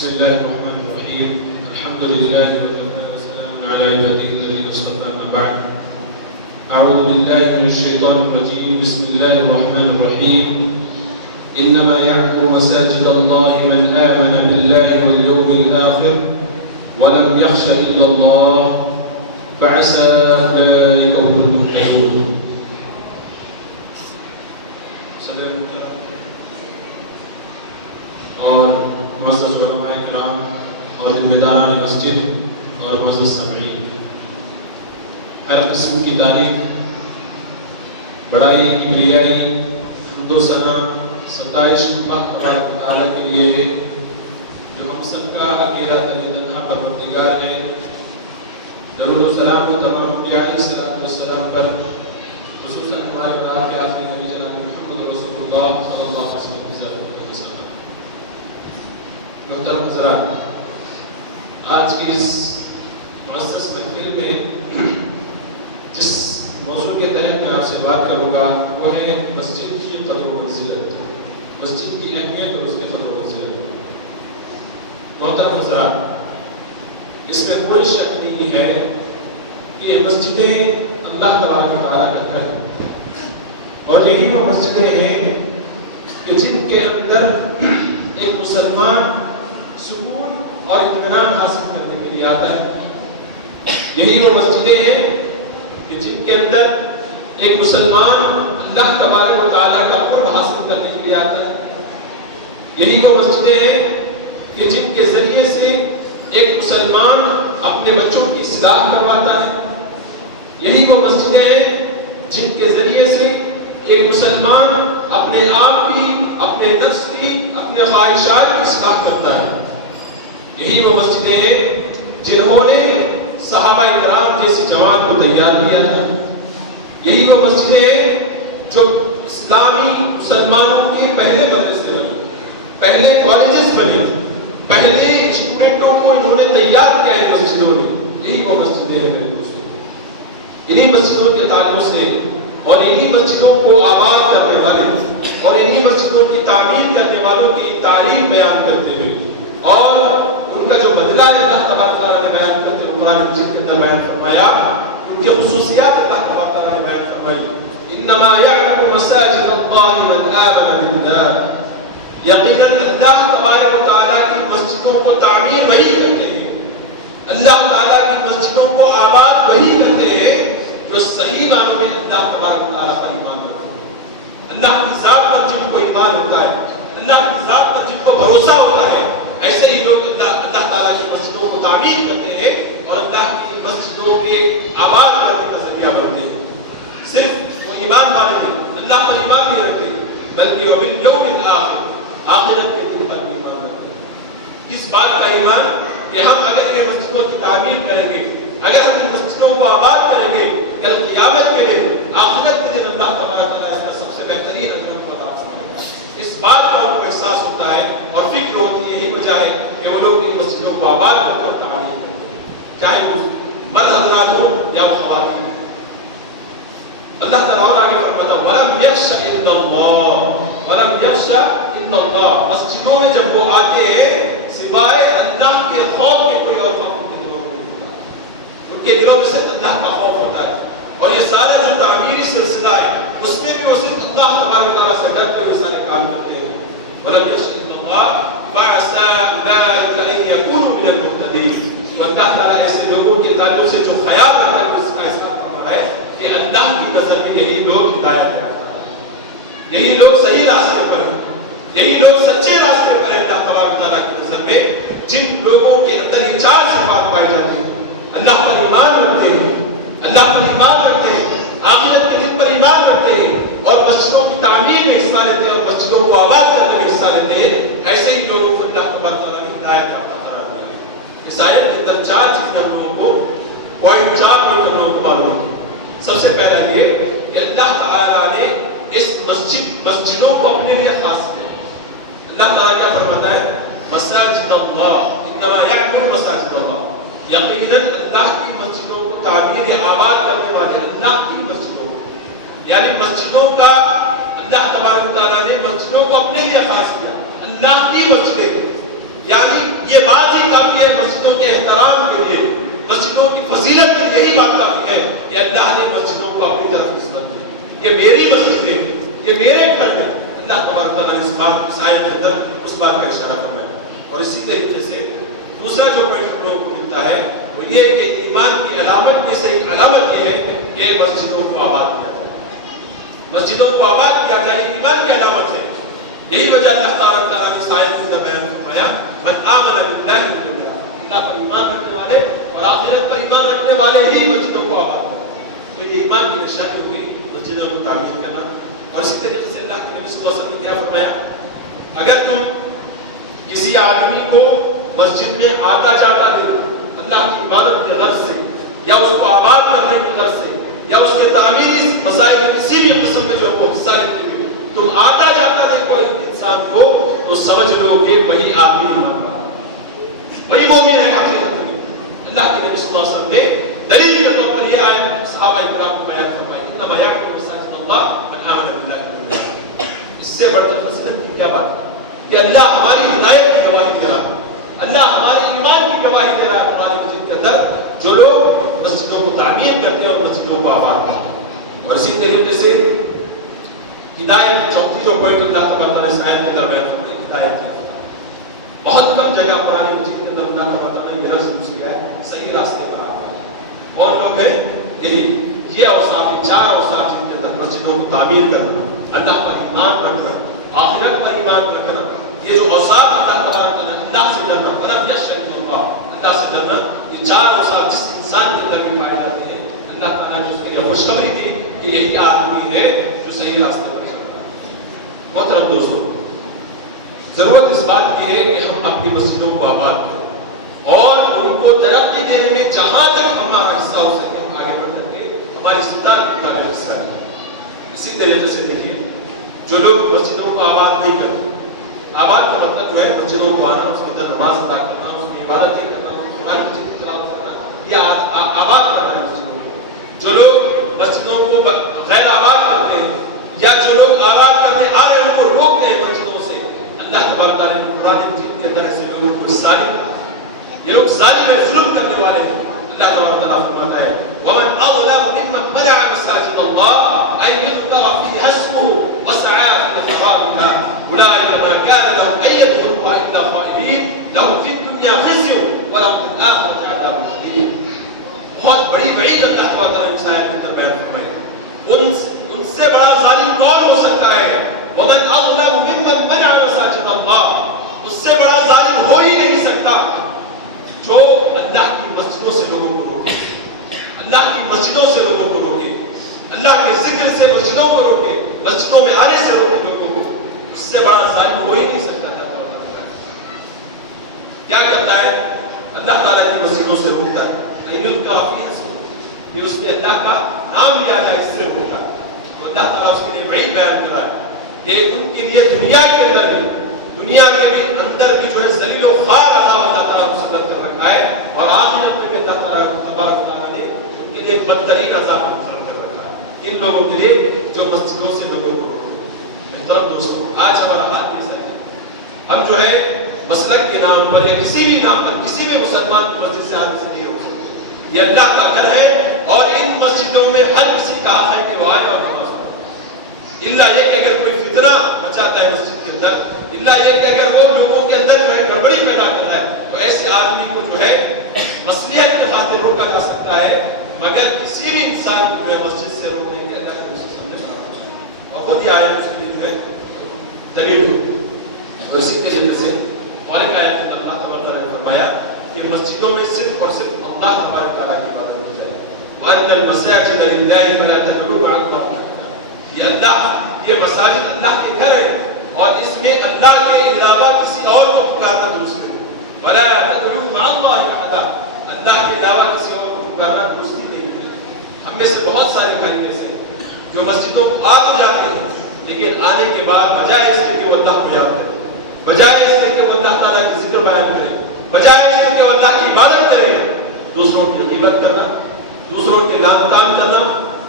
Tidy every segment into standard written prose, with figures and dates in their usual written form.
بسم الله الرحمن الرحيم. الحمد لله وكفى وسلام على عباده الذين اصطفى. أما بعد، أعوذ بالله من الشيطان الرجيم. بسم الله الرحمن الرحيم. إنما يعمر مساجد الله من آمن بالله واليوم الآخر ولم يخش إلا الله فعسى أولئك هم المهتدون. اور معزز علماء کرام اور ذمہ مسجد اور معزز سامعین، ہر قسم کی تعریف، بڑائی، کبریائی، حمد و ثنا، ستائش اللہ تبارک و تعالیٰ کے لیے ہے جو ہم سب کا اکیلا تنہا پروردگار ہے۔ درود و سلام و تمام انبیاء علیہ السلام پر، خصوصاً ہمارے برات کے آخری نبی جناب محمد رسول اللہ صلی اللہ علیہ وسلم کی ذات و سلام۔ محترم حضرات، آج کی اس معزز محفل میں جس موضوع کے تحت میں آپ سے بات کروں گا وہ ہے مسجد کی قدر و منزلت، مسجد کی اہمیت اور اس کے قدر و منزلت۔ محترم حضرات، اس میں کوئی شک نہیں ہے کہ یہ مسجدیں اللہ تبارک و تعالیٰ کا گھر ہے، اور یہی وہ مسجدیں ہیں کہ جن کے اندر ایک مسلمان سکون اور اطمینان حاصل کرنے کے لیے آتا ہے۔ یہی وہ مسجدیں ہیں کہ جن کے اندر ایک مسلمان اللہ تبارک و تعالیٰ کا قرب حاصل کرنے کے لیے آتا ہے۔ یہی وہ مسجدیں ہیں کہ جن کے ذریعے سے ایک مسلمان اپنے بچوں کی اصلاح کرواتا ہے۔ یہی وہ مسجدیں ہیں جن کے ذریعے سے ایک مسلمان اپنے آپ کی، اپنے نفس کی، اپنے خواہشات کی اصلاح کرتا ہے۔ یہی وہ مسجدیں ہیں جنہوں نے صحابہ کرام جیسی جماعت کو تیار کیا تھا۔ یہی وہ مسجدیں ہیں جو اسلامی مسلمانوں کے پہلے مدرسے بنے، پہلے کالجز بنے، پہلے اسٹوڈنٹوں کو انہوں نے تیار کیا ہے مسجدوں نے۔ یہی وہ مسجدیں ہیں میرے دوستوں۔ انہی مسجدوں کے تعلق سے اور انہی مسجدوں کو آباد کرنے والے اور انہی مسجدوں کی تعمیر کرنے والوں کی تعریف بیان کرتے ہوئے اور ان کا جو بدلہ ہے اللہ تبارک و تعالیٰ نے بیان کرتے ہوئے قرآن مجید کے اندر بیان فرمایا، ان کے خصوصیات اللہ تبارک و تعالیٰ نے بیان فرمائی۔ انما یعمر مساجد اللہ من آمن باللہ، یقیناً اللہ تبارک و تعالیٰ کی مسجدوں کو تعمیر وہی کرتے ہیں، اللہ تعالیٰ کی مسجدوں کو آباد وہی کرتے ہیں جو صحیح معنوں میں اللہ تبارک و تعالیٰ پر ایمان رکھتے ہیں، اللہ کی ذات پر جن کو ایمان ہوتا ہے، اللہ کی ذات پر جن کو بھروسہ ہوتا ہے، ایسے ہی لوگ اللہ تعالیٰ کی مسجدوں کو تعمیر کرتے ہیں اور اللہ کی مسجدوں کے آباد کرنے کا ذریعہ بنتے ہیں۔ صرف وہ ایمان والے نہیں، اللہ پر ایمان نہیں رکھتے بلکہ وہ بالیوم الآخر، آخرت کے دن پر ایمان رکھتے ہیں۔ اس بات کا ایمان کہ ہم اگر یہ مسجدوں کی تعمیر کریں گے، اگر ہم ان مسجدوں کو آباد کریں گے، کل قیامت کے دن، آخرت کے دن اللہ تعالیٰ اس کا سب سے بہترین اجر کو عطا فرمائے گا۔ اس بات کا ان کو احساس ہوتا ہے اور فکر ہوتی ہے، یہی وجہ ہے کہ وہ لوگ ان مسجدوں کو آباد کرتے اور تعمیر کرتے ہیں، چاہے وہ مرد حضرات ہو یا وہ خواتین۔ اللہ تعالیٰ اور آگے فرماتا ہے وَلَمْ يَخْشَ إِلَّا اللَّهُ، وَلَمْ يَخْشَ إِلَّا اللَّهُ، مسجدوں میں جب وہ آتے ہیں سوائے اللہ کے خوف کے کوئی اور خوف ان کے دلوں میں نہیں ہوتا، ان کے دلوں میں صرف اللہ کا خوف ہوتا ہے۔ اور یہ سارا جو تعمیری سلسلہ ہے اس میں بھی وہ صرف اللہ تبارک و تعالیٰ سے ڈرتے ہوئے سارے کام کرتے ہیں۔ وَلَمْ يَخْشَ إِلَّا اللَّهُ فَعَسَىٰ أُولَٰئِكَ أَن يَكُونُوا مِنَ الْمُهْتَدِينَ۔ تو اللہ تعالیٰ ایسے لوگوں کے تعلق سے جو خیال رکھتا ہے اس کا احساس فرما رہا ہے کہ اللہ کی نظر میں یہی لوگ ہدایت یافتہ ہیں، یہی لوگ صحیح راستے پر ہیں، یہی لوگ سچے راستے پر ہیں اللہ تبارک و تعالیٰ کی نظر میں۔ جن لوگوں کے اندر یہ چار صفات پائی جاتی ہیں، اللہ پر ایمان رکھتے ہیں، اللہ پر ایمان رکھتے ہیں، آخرت کے دن پر ایمان رکھتے ہیں اور مسجدوں کی تعمیر میں حصہ لیتے ہیں اور مسجدوں کو آباد کرنے میں حصہ لیتے ہیں، ایسے ہی لوگوں کو اللہ تبارک و تعالیٰ نے ہدایت یافتہ قرار دیا ہے۔ اس آیت کے اندر چار چیزیں ہم لوگوں کو پوائنٹ 4 میں ہم لوگوں کو معلوم ہے۔ سب سے پہلا یہ کہ اللہ تعالیٰ نے اس مسجدوں کو اپنے لیے خاص کیا۔ اللہ تعالیٰ کیا فرماتا ہے؟ مساجد اللہ، انما یعمر مساجد اللہ، یقیناً اللہ کی مسجدوں کو تعمیر یا آباد کرنے والے اللہ کی مسجدوں کو، یعنی مسجدوں کا اللہ تبارک و تعالیٰ نے مسجدوں کو اپنے لیے خاص کیا، اللہ کی مسجدیں، یعنی یہ احترام کے لیے، مسجدوں کی فضیلت کے لیے یہی بات کافی ہے کہ اللہ نے مسجدوں کو اپنی طرف نسبت دی. یہ میری مسجد ہے، یہ میرے گھر ہے. اللہ تبارک تعالیٰ نے اس بات اس آیت کے اندر اس بات کا اشارہ فرمایا. اور اسی طریقے سے دوسرا جو پوائنٹ ہم لوگوں کو ملتا ہے وہ یہ کہ ایمان کی علامت میں سے ایک علامت یہ ہے کہ مسجدوں کو آباد کیا جائے. مسجدوں کو آباد کیا جائے ایمان کی علامت ہے. یہی وجہ اللہ تعالیٰ نے اس آیت کے اندر بیان فرمایا من آمن باللہ اللہ پر ایمان رکھنے والے اور آخرت پر ایمان رکھنے والے ہی مسجدوں کو آباد کرتے. تو یہ ایمان کی نشانی ہوگی مسجدوں کو تعمیر کرنا. اور اسی طریقے سے اللہ کے نبی صلی اللہ علیہ وسلم نے کیا فرمایا، اگر تم کسی آدمی کو مسجد میں آتا جاتا دیکھو اللہ کی عبادت کے غرض سے یا اس کو آباد کرنے کی غرض سے یا اس کے تعمیری مسائل کسی بھی قسم میں جو وہ حصہ لیتے ہوئے تم آتا جاتا دیکھو ایک انسان کو، تو سمجھ لو کہ وہی آدمی ایمان رہا، وہی مومن ہے حقیقت میں. اللہ کے نبی صلی اللہ علیہ وسلم نے دلیل کے طور پر یہ آیت صحابہ کرام کو بیان فرمائی انما یعمر مساجد اللہ من آمن باللہ. اس سے بڑھ کر فضیلت کی کیا بات ہے کہ اللہ ہماری ہدایت کی گواہی دے رہا ہے، اللہ ہمارے ایمان کی گواہی دے رہا ہے قرآن مجید کے اندر جو لوگ مسجدوں کو تعمیر کرتے ہیں اور مسجدوں کو آباد کرتے ہیں. اور اسی طریقے سے ہدایت چوتھی جو پوائنٹ اللہ تبارک تعالیٰ اس آیت کے اندر بیان کرتے ہیں ہدایت کی. بہت کم جگہ قرآن مجید کے اندر اللہ تبارک تعالیٰ نے یہ لفظ یوز کیا ہے صحیح راستے پر آ رہا ہے. کون لوگ ہیں؟ یہی یہ اوصاف، چار اوصاف جن کے اندر مسجدوں کو تعمیر کرنا، اللہ پر ایمان رکھنا، آخرت پر ایمان رکھنا، یہ جو اوصاف اللہ تبارک تعالیٰ اللہ سے ڈرنا، ولم یخشوا اللہ اللہ سے ڈرنا، یہ چار اوصاف جس انسان کے اندر بھی پائے جاتے ہیں اللہ تعالیٰ نے اس کے لیے خوشخبری دی کہ یہی آدمی ہے جو صحیح راستے پر چل رہا ہے. محترم دوستو، ضرورت اس بات کی ہے کہ ہم اپنی مسجدوں کو آباد کریں اور ان کو ترقی دینے میں جہاں تک ہمارا حصہ ہو سکے آگے بڑھ کر کے ہماری زندگی کا حصہ لیں. اسی طریقے سے دیکھیے جو لوگ مسجدوں کو آباد نہیں کرتے، آباد کا مطلب جو ہے مسجدوں کو آنا، اس کے اندر نماز ادا کرنا، اس میں عبادتیں کرنا، قرآن مجید کی تلاوت کرنا، یہ آباد کرنا ہے مسجدوں کو. جو لوگ مسجدوں کو غیر آباد کرتے ہیں یا جو لوگ آباد کرنے آ رہے ہیں ان کو روکتے ہیں مسجدوں سے، اللہ تبارک تعالیٰ نے قرآن مجید کے اندر ایسے لوگوں کو ظالم کہا. یہ لوگ ظالم ہے، ظلم کرنے والے ہیں. اللہ تبارک تعالیٰ فرماتا ہے وَمَنْ أَظْلَمُ مِمَّنْ مَنَعَ مَسَاجِدَ اللَّهِ أَنْ يُذْكَرَ فِيهَا اسْمُهُ وَسَعَىٰ فِي خَرَابِهَا أُولَٰئِكَ مَا كَانَ لَهُمْ أَن يَدْخُلُوهَا إِلَّا خَائِفِينَ لَهُمْ فِي الدُّنْيَا خِزْيٌ وَلَهُمْ فِي الْآخِرَةِ عَذَابٌ شَدِيدٌ. بہت بڑی وعید اللہ تبارک تعالیٰ نے اس آیت کے اندر بیان فرمائی. ان سے بڑا ظالم کون ہو سکتا ہے؟ وَمَنْ أَظْلَمُ مِمَّنْ مَنَعَ مَسَاجِدَ اللَّهِ. اس سے بڑا ظالم ہو ہی نہیں سکتا جو اللہ کی مسجدوں سے لوگوں کو روکے، اللہ کی مسجدوں سے لوگوں کو روکے، اللہ کے ذکر سے مسجدوں کو روکے، مسجدوں میں آنے سے روکے لوگوں کو. اس سے بڑا ظالم ہو ہی نہیں سکتا. کیا کرتا ہے؟ اللہ تعالیٰ کی مسجدوں سے روکتا ہے. یہ اس میں اللہ کا نام لیا جائے اس سے روکتا ہے. تو اللہ تعالیٰ اس کے لیے وعید بیان کر رہا ہے کہ ان کے لیے دنیا کے اندر بھی، دنیا کے بھی اندر بھی جو ہے ذلیل و خوار عذاب اللہ تعالیٰ مسلط کر رکھا ہے، اور آخرت میں بھی اللہ تعالیٰ تبارک تعالیٰ نے ان کے لیے بدترین عذاب مسلط کر رکھا ہے کن لوگوں کے لیے جو مسجدوں سے لوگوں کو روکتے. محترم دوستو، آج ہمارا حال کیسا ہے؟ ہم جو ہے مسلک کے نام پر یا کسی بھی نام پر کسی بھی مسلمان کو مسجد سے آنے سے نہیں روک سکتے. یہ اللہ کا گھر ہے اور ان مسجدوں میں ہر کسی کا حق ہے کہ وہ آئے اور نماز پڑھے. اللہ یہ کہ اگر کوئی فتنہ مچاتا ہے مسجد کے اندر، اللہ یہ کہ اگر وہ لوگوں کے اندر جو ہے گڑبڑی پیدا کر رہا ہے، تو ایسے آدمی کو جو ہے مصلحت کی خاطر روکا جا سکتا ہے، مگر کسی بھی انسان کو جو ہے مسجد سے روکنے کے اللہ کے سامنے بنانا چاہیے. اور خود یہ آیت اس کے لیے جو ہے دلیل ہوتی ہے. اور اسی طریقے سے اور ایک آیت میں اللہ تبارک تعالیٰ نے فرمایا کہ مسجدوں میں صرف اور صرف اللہ تبارک تعالیٰ کی عبادت کی جائے. وَأَنَّ الْمَسَاجِدَ لِلَّهِ فَلَا تَدْعُوا مَعَ اللَّهِ أَحَدًا. یہ مساجد اللہ کے گھر ہے اور اس میں اللہ کے علاوہ کسی اور کو پکارنا درست نہیں. وَلَا تَدْعُوا مَعَ اللَّهِ أَحَدًا. اللہ کے علاوہ کسی اور کو پکارنا درست نہیں. ہم میں سے بہت سارے بھائی ایسے ہیں جو مسجدوں کو آ تو جاتے ہیں لیکن آنے کے بعد بجائے اس کے کہ وہ اللہ کو یاد کریں، بجائے اس کے کہ وہ اللہ تعالیٰ کی ذکر بیان کریں، بجائے اس کے کہ وہ اللہ کی عبادت کریں، دوسروں کی غیبت کرنا، دوسروں کے لعن طعن کرنا،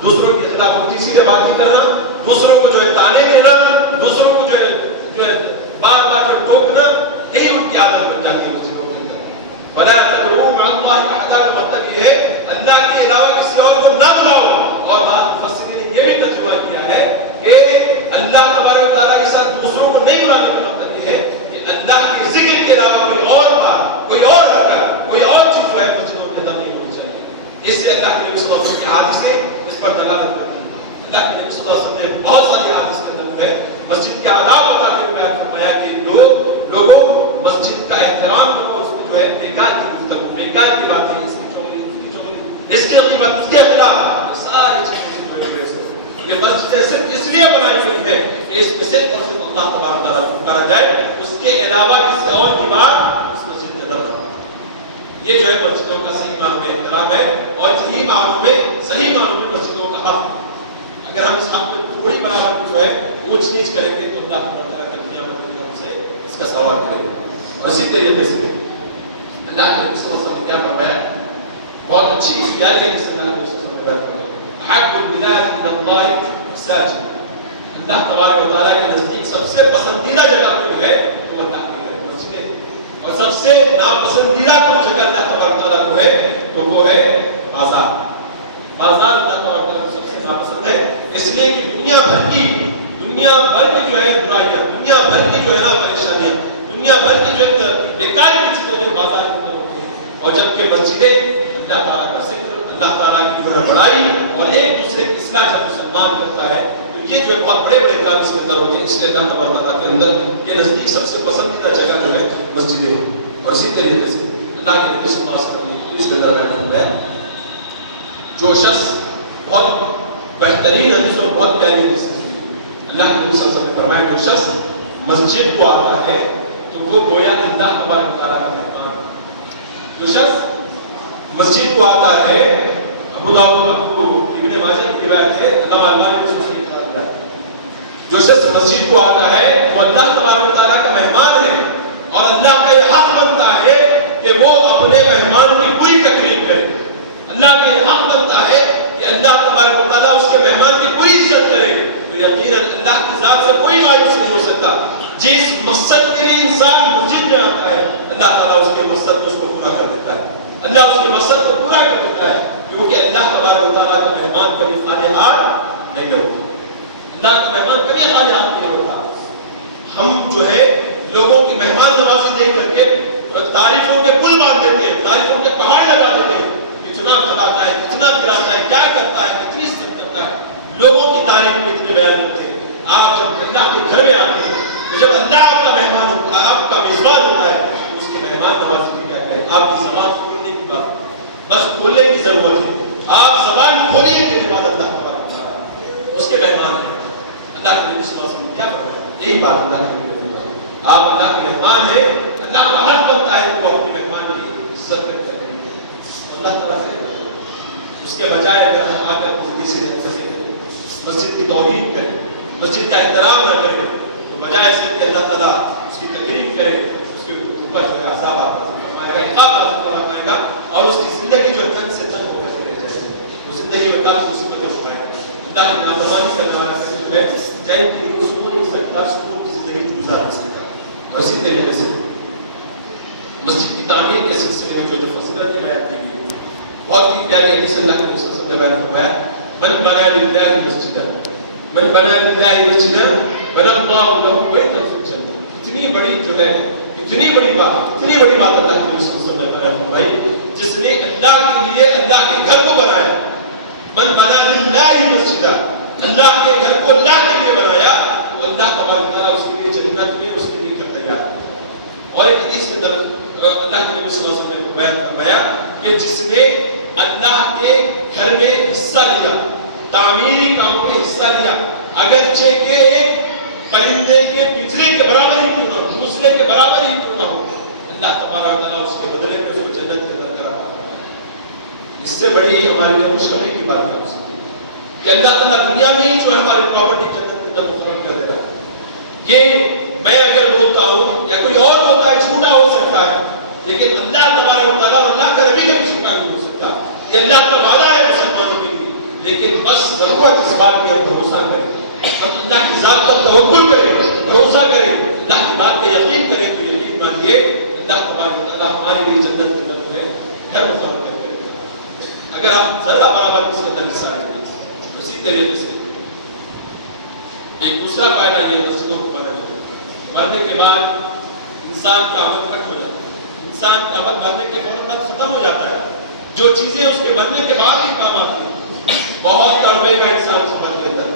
دوسروں کے خلاف اونچی سے باتیں کرنا، دوسروں کو جو ہے تانے دینا، دوسروں کو جو ہے بار بار جو ٹوکنا، یہی ان کی عادت بن جاتی ہے مسجدوں کے اندر. وَلَا تَدْعُوا مَعَ اللہ کے علاوہ کسی اور کو نہ بلاؤ. اور بعض مفسرین نے یہ بھی ترجمہ کیا ہے کہ اللہ تبارک و تعالیٰ کے ساتھ دوسروں کو نہیں بلانے کا مطلب یہ ہے کہ اللہ کے ذکر کے علاوہ کوئی اور بات، کوئی اور حرکت، کوئی اور چیز جو ہے مسجدوں کے اندر نہیں ہونی چاہیے. اس سے اللہ کے نبی صلی اللہ علیہ وسلم کی حدیثیں اس پر دلالت کرتی ہیں. اللہ کے نبی صلی اللہ علیہ وسلم نے بہت ساری حدیث کے اندر ہے مسجد کے آداب بتاتے ہوئے بیان فرمایا کہ لوگوں مسجد کا احترام کرو. اس میں جو ہے بیکار کی گفتگو، بیکار کی باتیں، اس کی چغلی، اس کی چغلی، اس کے غیبت، اس کے خلاف، یہ ساری چیزوں سے جو ہے گریز کرو. یہ مسجد صرف اس لیے بنائی گئی ہے کہ اس میں صرف اور صرف اللہ تبارک تعالیٰ کو پکارا جائے، اس کے علاوہ کسی اور کی بات اس مسجد کے اندر نہ ہو. یہ جو ہے مسجدوں کا صحیح معنوں میں احترام ہے اور صحیح معنوں میں مسجدوں کا حق ہے. اگر ہم اس حق میں تھوڑی برابر جو ہے اونچ نیچ کریں گے تو اللہ تعالیٰ کا قیامت میں ہم سے اس کا سوال کریں گے. اور اسی طریقے سے اللہ کے نبی صلی اللہ علیہ وسلم نے کیا فرمایا، بہت اچھی پیاری حدیث اللہ کے نبی صلی اللہ علیہ وسلم نے بیان فرمایا، احب البلاد الی اللہ مساجد. اللہ تبارک و تعالیٰ کے نزدیک سب سے پسندیدہ جگہ کوئی ہے تو اللہ کی مسجد، اور سب سے ناپسندیدہ کوئی جگہ اللہ تبارک و تعالیٰ کو ہے تو وہ ہے بازار. بازار اللہ تبارک و تعالیٰ کو سب سے ناپسند ہے، اس لیے کہ دنیا بھر کی جو ہے برائیاں، دنیا بھر کی جو ہے نا پریشانیاں، دنیا بھر کی جو ہے بیکار کی چیزیں جو بازار کے اندر ہوتی ہیں. اور جبکہ مسجدیں اللہ تعالیٰ کا ذکر، اللہ تعالیٰ کی جو ہے بڑائی اور ایک دوسرے کی اصلاح جب مسلمان کرتا ہے تو یہ جو ہے بہت بڑے بڑے کام اس کے اندر ہوتے ہیں. اس لیے اللہ تبارک و تعالیٰ کے اندر یہ نزدیک سب سے پسندیدہ جگہ جو ہے مسجدیں. اور اسی طریقے سے اللہ کے نبی صلی اللہ علیہ وسلم نے اس کے اندر بیان فرمایا، جو شخص بہت بہترین حدیث اور بہت پیاری حدیث ہے، اللہ کے نبی صلی اللہ علیہ وسلم نے فرمایا جو شخص مسجد کو آتا ہے تو وہ گویا اللہ تبارک و تعالیٰ کا مہمان. جو شخص مسجد کو آتا ہے، ابو داؤد ابن ماجہ کی روایت ہے، علامہ البانی نے اس کو لکھا ہے، جو شخص مسجد کو آتا ہے وہ اللہ تبارک و تعالیٰ کا مہمان ہے اور اللہ کا یہ حق بنتا ہے کہ وہ اپنے مہمان کی پوری تکریم کرے. اللہ کا یہ حق بنتا ہے کہ اللہ تبارک و تعالیٰ اس کے مہمان کی پوری عزت کرے. تو یقیناً اللہ کی ذات سے کوئی واجب نہیں ہو سکتا. جس مقصد کے لیے انسان مسجد میں آتا ہے اللہ تعالیٰ اس کے مقصد کو اس کو پورا کر دیتا ہے. اللہ اس کے مقصد کو پورا کر دیتا ہے کیونکہ اللہ تبارک و تعالیٰ کا مہمان کبھی خالی ہاتھ نہیں ہوتا. اللہ کا مہمان کبھی خالی ہاتھ نہیں ہوتا. ہم جو ہے لوگوں کی مہمان نوازی دیکھ کر کے تعریفوں کے پل باندھ دیتے ہیں، تعریفوں کے پہاڑ لگا دیتے ہیں، کتنا کھلاتا ہے، کتنا پلاتا ہے، کیا کرتا ہے، کتنی عزت کرتا ہے، لوگوں کی تعریف کتنے بیان کرتے ہیں. آپ جب اللہ کے گھر میں آتے ہیں تو جب اللہ آپ کا مہمان ہوتا ہے، آپ کا میزبان ہوتا ہے، اس کی مہمان نوازی کی کیا ہے. آپ کی زبان کھولنے کی بات بس کھولنے کی ضرورت ہے. آپ زبان کھولیے کہ بعد اللہ تبارک و تعالیٰ اس کے مہمان ہیں. اللہ کے نبی صلی اللہ علیہ وسلم نے کیا فرمایا، یہی بات اللہ کے نبی نے فرمایا. آپ اللہ کے مہمان ہیں، اللہ کا حق بنتا ہے کہ وہ اپنے مہمان کی عزت کرے. اللہ تعالیٰ سے اس کے بجائے اگر ہم آ کر کسی سے مسجد کی توہین کریں، مسجد کا احترام نہ کریں تو بجائے سے کہ اللہ تعالیٰ اس کی تکلیف کرے، اس کے اوپر جو ہے عذاب فرمائے گا، عقاب فرمائے گا اور اس کی زندگی جو تنگ سے تنگ ہو کر کے رہ جائے، وہ زندگی میں کافی مصیبتیں اٹھائے گا. اللہ کی نافرمانی کرنے والا جو ہے چاہے سکون نہیں سکتا، سکون کی زندگی گزار نہیں سکتا. اور اسی طریقے سے مسجد کی تعمیر کے سلسلے میں جو فضیلت بیان کی گئی بہت ہی پیاری حدیث اللہ کے نبی صلی اللہ علیہ وسلم نے بیان فرمایا، من بنا للہ مسجدا من بنا للہ مسجدا بنا اللہ له بیتا فی الجنہ. اتنی بڑی جو ہے اتنی بڑی بات اللہ کے نبی صلی اللہ علیہ وسلم نے بیان فرمائی، جس نے اللہ کے لیے اللہ کے گھر کو بنایا. من بنا للہ مسجدا، اللہ کے گھر کو اللہ کے لیے بنایا تو اللہ تبارک و تعالیٰ اس کے لیے جنت میں اس کے لیے گھر تیار. اور ایک حدیث کے اندر اللہ کے نبی صلی اللہ علیہ وسلم نے بیان فرمایا کہ جس نے اللہ کے گھر میں حصہ لیا، تعمیری کاموں میں حصہ لیا، اگرچہ کہ ایک پرندے کے پنجرے کے برابر ہی کیوں نہ ہو، مسئلے کے برابر ہی کیوں نہ ہو، اللہ تبارک و تعالیٰ اس کے بدلے میں اس کو جنت کے اندر کرا پاتا ہے. اس سے بڑی ہمارے لیے خوشخبری کی بات ہے کہ اللہ تعالیٰ دنیا میں ہی جو ہے ہماری پراپرٹی جنت کے اندر مقرر کر دے رہا ہے. یہ میں اگر بولتا ہوں یا کوئی اور ہوتا ہے جھوٹا ہو سکتا ہے، لیکن اللہ تبارک و تعالیٰ اور اللہ کا نبی کبھی جھوٹا نہیں ہو سکتا. یہ اللہ کا وعدہ ہے مسلمانوں کے لیے. لیکن بس ضرورت اس بات کی ہم بھروسہ کریں، ہم اللہ کی ذات پر توکل کریں، بھروسہ کریں، اللہ کی بات پہ یقین کریں تو یقین مانیے اللہ تبارک و تعالیٰ ہمارے لیے جنت کے اندر ہے گھر مقرر کر کے رکھا. اگر آپ طریقے سے ایک دوسرا فائدہ یہ مسجدوں کو مرنے کے بعد انسان کا عمل کٹ ہو جاتا ہے. انسان کا عمل مرنے کے فوراً بعد ختم ہو جاتا ہے. جو چیزیں اس کے مرنے کے بعد ہی کام آتی ہیں. بہت تڑپے گا انسان قبر کے اندر,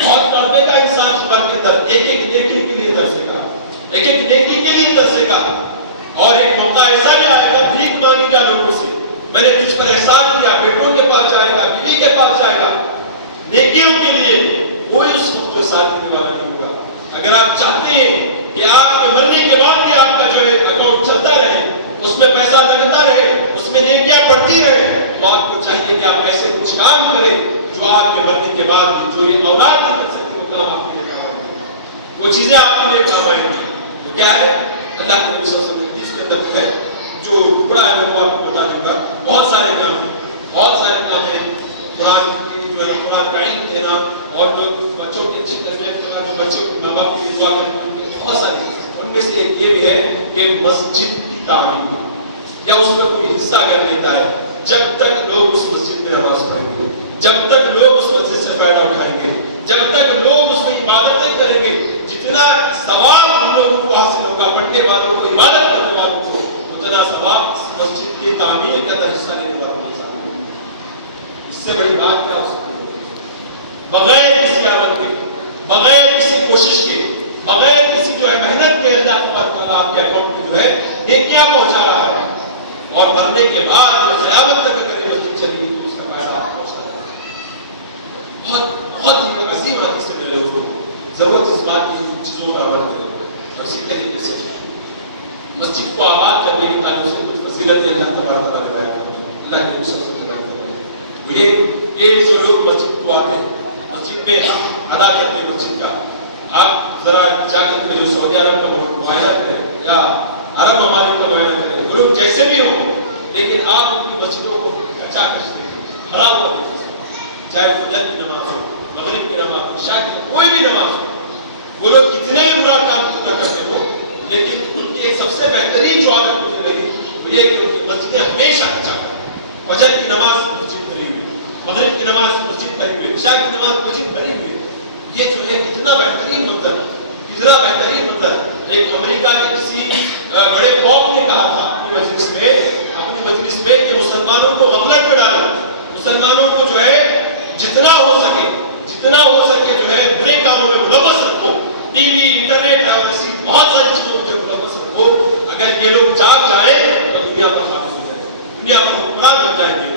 بہت تڑپے گا انسان قبر کے اندر, ایک ایک نیکی کے لیے ترسے گا, ایک ایک نیکی کے لیے ترسے گا. اور ایک موقع ایسا بھی آئے گا بھیک مانگے گا لوگوں سے, میں نے تجھ پر احسان کیا, بیٹوں کے پاس جائے گا, بیوی کے پاس جائے گا, نیکیوں کے لیے کوئی اس وقت کو ساتھ دینے والا نہیں ہوگا. اگر آپ چاہتے ہیں کہ آپ کے مرنے کے بعد بھی آپ کا جو ہے اکاؤنٹ چلتا رہے, اس میں پیسہ لگتا رہے, اس میں نیکیاں بڑھتی رہے, تو آپ کو چاہیے کہ آپ ایسے کچھ کام کریں جو آپ کے مرنے کے بعد بھی جو یہ اولاد نہیں کر سکتے وہ کام آپ کے لیے کام آئے, وہ چیزیں آپ کے لیے کام آئیں گی. تو کیا ہے اللہ کے نبی صلی اللہ علیہ وسلم نے جس کے اندر جو ہے جو ٹکڑا ہے میں وہ آپ کو بتا دوں گا. بہت سارے کام ہیں, بہت سارے کام ہیں. قرآن جو ہے قرآن کا علم دینا اور بچوں کی اچھی تربیت کرنا, جو بچوں کے ماں باپ کی دعا کرنا, بہت ساری چیزیں. ان میں سے ایک یہ بھی ہے کہ مسجد کی تعمیر یا اس میں کوئی حصہ اگر لیتا ہے, جب تک لوگ اس مسجد میں نماز پڑھیں گے, جب تک لوگ اس مسجد سے فائدہ اٹھائیں گے, جب تک لوگ اس میں عبادتیں کریں گے, جتنا ثواب ہم لوگوں کو حاصل ہوگا, پڑھنے والوں کو, عبادت کرنے والوں کو, اتنا ثواب اس مسجد کی تعمیر کا حصہ لینے والوں کو حاصل ہوگا. اس سے بڑی بات کیا ہو سکتی ہے؟ بغیر کسی عمل کے, بغیر کسی کوشش کے, بغیر کسی جو ہے محنت کے اللہ تبارک و تعالیٰ آپ کے اکاؤنٹ میں جو ہے نیکیاں پہنچا رہا ہے, اور مرنے کے بعد قیامت تک اگر یہ مسجد چلی گئی تو اس کا فائدہ آپ پہنچا رہا ہے. بہت بہت ہی عظیم حدیث سے میرے لوگوں ضرورت اس بات کی چیزوں پر عمل کریں, اور اسی طریقے سے مسجد کو آباد کرنے کے تعلق سے کچھ فضیلتیں اللہ تبارک و تعالیٰ نے بیان کریں, اللہ کے رسول نے بیان کریں. یہ جو لوگ مسجد کو آتے ہیں, مسجد میں ادا کرتے ہیں مسجد کا, آپ ذرا جا کر کے جو سعودی عرب کا معائنہ کریں یا عرب ممالک کا معائنہ کریں, وہ لوگ جیسے بھی ہوں لیکن آپ ان کی مسجدوں کو کچاکش دیکھیں, خراب کر دیکھیں, چاہے فجر کی نماز ہو, مغرب کی نماز ہو, عشاء کی کوئی بھی نماز ہو, وہ لوگ کتنے ہی برا کام کیوں نہ کرتے ہو, لیکن ان کی ایک سب سے بہترین جو عادت مجھے لگی وہ یہ کہ ان کی مسجدیں ہمیشہ کچاکش, فجر کی نماز مسجد بھری ہوئی, مغرب کی نماز مسجد بھری ہوئی, عشاء کی نماز مسجد بھری ہوئی. یہ جو ہے کتنا بہترین منظر, کتنا بہترین منظر. ایک امریکہ کے کسی بڑے قوم نے کہا تھا اپنی مجلس میں کہ مسلمانوں کو غفلت میں ڈالو, مسلمانوں کو جو ہے جتنا ہو سکے جو ہے برے کاموں میں ملوث رکھو, ٹی وی, انٹرنیٹ اور ایسی بہت ساری چیزوں میں ملوث رکھو. اگر یہ لوگ جاگ جائیں تو دنیا پر قابض ہو جائیں, دنیا پر حکمران بن جائیں گے.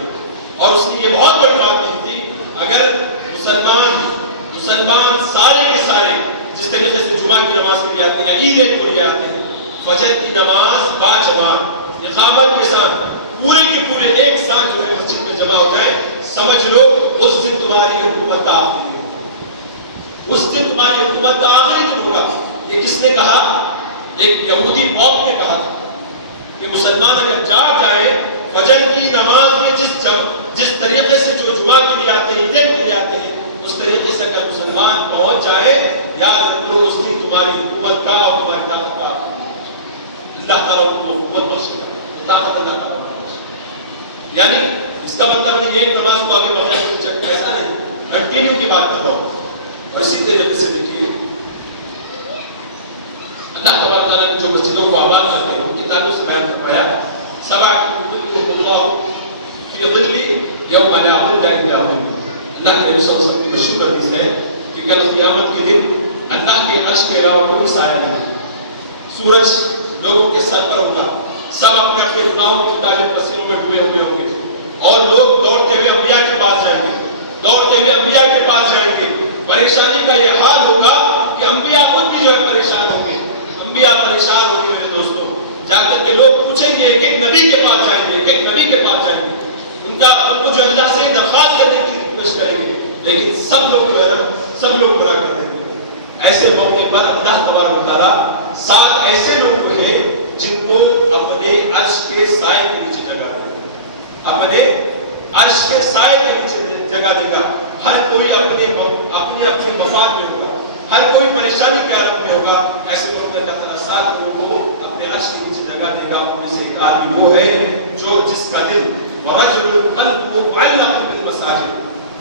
اور اس نے یہ بہت بڑی بات نہیں تھی, اگر مسلمان سارے کے سارے جس طریقے سے جمعہ کی نماز کے لیے آتے ہیں, عید کو لیے آتے ہیں, فجر کی نماز با جماعت اقامت کے ساتھ پورے کے پورے ایک ساتھ جو ہے مسجد میں جمع ہو جائیں, سمجھ لو اس دن تمہاری حکومت کا آخری دن, اس دن تمہاری حکومت کا آخری دن ہوگا. یہ کس نے کہا؟ ایک یہودی قوم نے کہا تھا کہ مسلمان اگر جاگ جائے فجر کی نماز میں جس طریقے سے جو جمعہ کے لیے آتے ہیں, عید کے لیے آتے ہیں, اس طریقے سے اگر مسلمان پہنچ جائے, یاد رکھو اس دن تمہاری حکومت کا اور تمہاری طاقت کا اللہ تعالیٰ ان کو حکومت بخشے گا, طاقت اللہ تعالیٰ بخشے گا. یعنی اس کا مطلب ہے ایک نماز کو آگے بڑھنے کو چیک ایسا نہیں, کنٹینیو کی بات کر رہا ہوں. اور اسی طریقے سے دیکھیے اللہ تعالیٰ نے جو مسجدوں کو آباد کرتے ہیں ان کی تعلق سے بیان فرمایا, سبعۃ یظلهم اللہ فی ظلہ یوم لا ظل الا ظلہ. اللہ کے نبی صلی اللہ علیہ وسلم کی مشہور حدیث ہے کہ کل قیامت کے دن اللہ کے عرش کے علاوہ کوئی سایہ نہیں, سورج لوگوں کے سر پر ہوگا, سب اپنے اپنے گناہوں کے متعلق پسینوں میں ڈوبے ہوئے ہوں گے, اور لوگ دوڑتے ہوئے انبیاء کے پاس جائیں گے, پریشانی کا یہ حال ہوگا کہ انبیاء خود بھی جو ہے پریشان ہوں گے, انبیاء پریشان ہوں گے. میرے دوستوں, جا کر کے لوگ پوچھیں گے, ایک نبی کے پاس جائیں گے, ایک نبی کے پاس جائیں گے, ان کو جو اللہ سے درخواست کرنے کی کوشش کریں گے, لیکن سب لوگ جو ہے نا سب لوگ منع کر دیں گے. ایسے موقع پر اللہ تبارک و تعالیٰ 7 ایسے لوگ ہیں جن کو اپنے عرش کے سائے کے نیچے جگہ دے گا, اپنے عرش کے سائے کے نیچے جگہ دے گا. ہر کوئی اپنے مفاد میں ہوگا, ہر کوئی پریشانی کے عالم میں ہوگا. ایسے لوگ اللہ تعالیٰ 7 لوگوں کو اپنے عرش کے نیچے جگہ دے گا. ان میں سے ایک آدمی وہ ہے جو جس کا دل وَرَجُلٌ قَلْبُهُ مُعَلَّقٌ بِالْمَسَاجِدِ,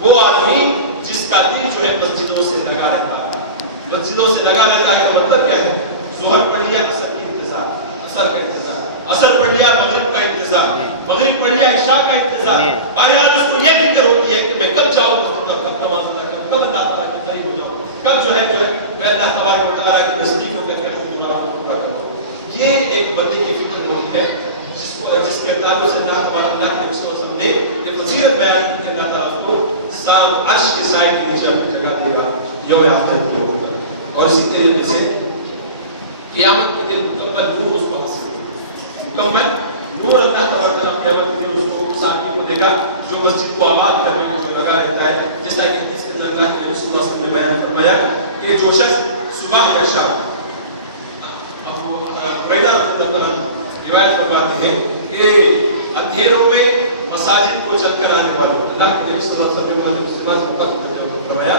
وہ آدمی جس کا دل جو ہے مسجدوں سے لگا رہتا ہے. مسجدوں سے لگا رہتا ہے کا مطلب کیا ہے؟ ظہر پڑھ لیا عصر کی انتظار، عصر کا انتظار، عصر پڑھ لیا مغرب کا انتظار، مغرب پڑھ لیا عشاء کا انتظار. اور یار اس کو یہ فکر ہوتی ہے کہ میں کب جاؤں مسجد، کب نماز ادا کروں، کب اللہ تعالیٰ کے قریب ہو جاؤں، کب جو ہے میں اللہ تبارک و تعالیٰ کی نزدیک ہو کر کے اپنی مراد کو پورا کروں. یہ ایک بندے کی فکر ہوتی ہے جس کے تعلق سے اللہ تبارک اللہ کے نبی صلی اللہ علیہ وسلم نے یہ فضیلت بیان کی کہ اللہ تعالیٰ کو عرش کے سائے کے نیچے اپنی جگہ دے گا یوم آخرت کے موقع پر. اور اسی طریقے سے قیامت کے دن مکمل نور اس کو حاصل ہوگا، مکمل نور اللہ تبارک تعالیٰ قیامت کے دن اس کو ساتھی کو دے گا جو مسجد کو آباد کرنے میں لگا رہتا ہے. جیسا کہ حدیث کے اندر اللہ کے نبی صلی اللہ علیہ وسلم نے بیان فرمایا کہ جو شخص صبح یا شام، ابو ہریرہ رضی اللہ عنہ روایت فرماتے ہیں کہ اندھیروں میں مساجد کو چل کر آنے والوں، اللہ کے نبی صلی اللہ علیہ وسلم نے مسلمان سے فرمایا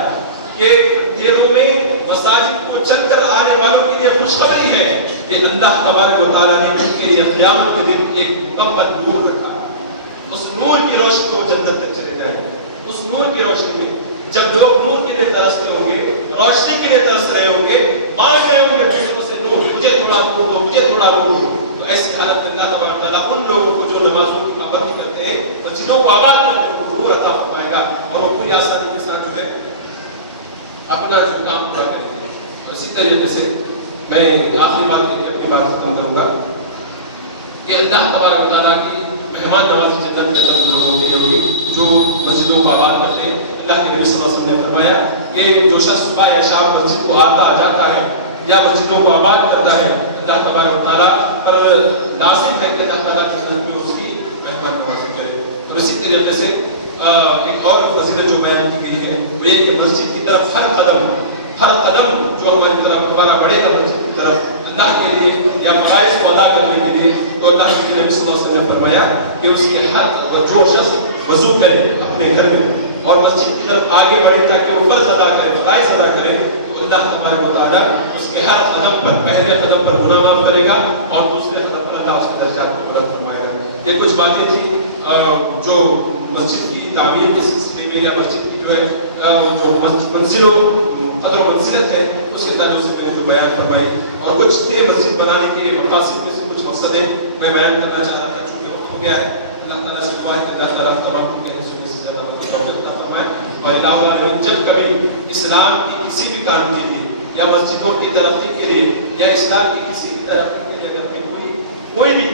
کہ اندھیروں میں مساجد کو چل کر آنے والوں کے لیے خوشخبری ہے کہ اللہ تبارک و تعالیٰ نے ان کے لیے قیامت کے دن ایک مکمل نور رکھا. اس نور کی روشنی میں وہ جنت تک چلے جائیں گے. اس نور کی روشنی میں جب لوگ نور کے لیے ترستے ہوں گے، روشنی کے لیے ترس رہے ہوں گے، مانگ رہے ہوں گے دوسروں سے نور، مجھے تھوڑا نور دو، مجھے تھوڑا نور دو، تو ایسی حالت میں اللہ تبارک تعالیٰ ان لوگوں کو جو نمازوں کی پابندی کرتے ہیں، مسجدوں کو آباد کرتے ہیں، نور عطا فرمائے گا اور وہ پوری آسانی کے ساتھ جو ہے اپنا جو کام پورا کریں گے. اور اسی طریقے سے میں آخری بات کر کے اپنی بات ختم کروں گا کہ اللہ تبارک و تعالیٰ کی مہمان نوازی جنت کے اندر لوگوں کی ہوگی جو مسجدوں کو آباد کرتے ہیں. اللہ کے نبی صلی اللہ علیہ وسلم نے فرمایا کہ جو شخص صبح یا شام مسجد کو آتا جاتا ہے یا مسجدوں کو آباد کرتا ہے، اللہ تبارک و تعالیٰ پر لازم ہے کہ اللہ تعالیٰ کی جنت میں اس کی مہمان نوازی کرے. اور اسی طریقے سے ایک اور فضیلت جو بیان کی گئی ہے وہ یہ کہ مسجد کی طرف ہر قدم جو ہماری طرف ہمارا بڑھے گا مسجد کی طرف اللہ کے لیے یا فرائض کو ادا کرنے کے لیے، تو اللہ کے نبی صلی اللہ علیہ وسلم نے فرمایا کہ اس کے جو شخص وضو کرے اپنے گھر میں اور مسجد کی طرف آگے بڑھے تاکہ وہ فرض ادا کرے، فرائض ادا کرے، تو اللہ تبارک و تعالیٰ اس کے ہر قدم پر، پہلے قدم پر گناہ معاف کرے گا اور دوسرے قدم پر اللہ اس کے درجات کو بلند فرمائے گا. یہ کچھ باتیں تھیں جو مسجد کی تعمیر کے سلسلے میں یا مسجد کی جو ہے جو منزل و قدر و منزلت ہے اس کے تعلق سے میں نے جو بیان فرمائی. اور کچھ مسجد بنانے کے مقاصد میں سے کچھ مقصد ہیں میں بیان کرنا چاہ رہا تھا، چونکہ وقت ہو گیا ہے. اللہ تعالیٰ سے دعا ہے کہ اللہ تعالیٰ تمام کو کہنے سننے سے زیادہ توفیق عطا فرمائے. اور الہ العالمین جب کبھی اسلام کی کسی بھی کام کے لیے یا مسجدوں کی ترقی کے لیے یا اسلام کی کسی بھی ترقی کے لیے اگر کوئی بھی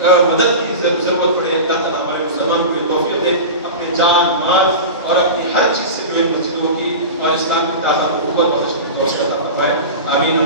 مدد کی ضرورت پڑے، اللہ تعالیٰ ہمارے مسلمان کو یہ توفیق دے اپنے جان مال اور اپنی ہر چیز سے جو ان مسجدوں کی اور اسلام کی طاقت کو قوت بخشنے کی توفیق عطا فرمائے. آمین.